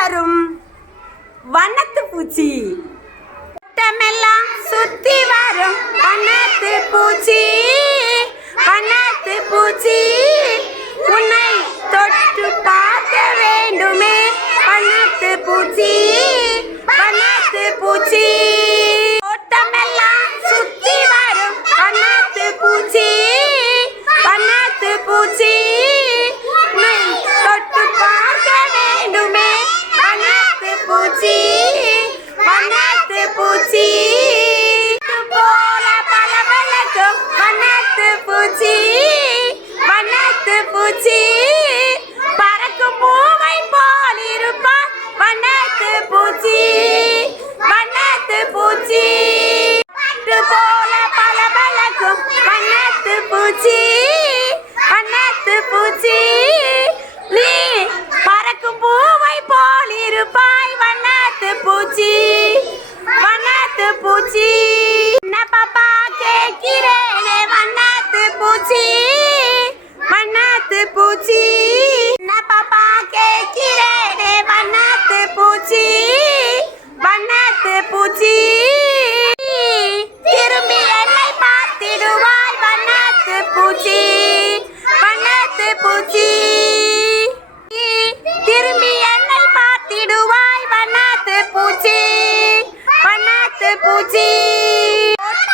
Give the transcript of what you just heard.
தரும் வண்ணத்து பூச்சி. வட்டமெல்லாம் சுத்தி வரும் வண்ணத்து பூச்சி. வண்ணத்து பூச்சி. உன்னை தொட்டு பார்க்க வேண்டுமே வண்ணத்து பூச்சி. வண்ணத்து பூச்சி. பூச்சி வண்ணத்து பூச்சி. பறக்கும் பூவை போல் இருப்பா வண்ணத்து பூச்சி வண்ணத்து பூச்சி. பட்டு போல பல பழக்கும் வண்ணத்து பூச்சி வண்ணத்து பூச்சி. நீ பறக்கும் பூவை போல் இருப்பாய் வண்ணத்து பூச்சி வண்ணத்து பூச்சி. என்ன பாப்பா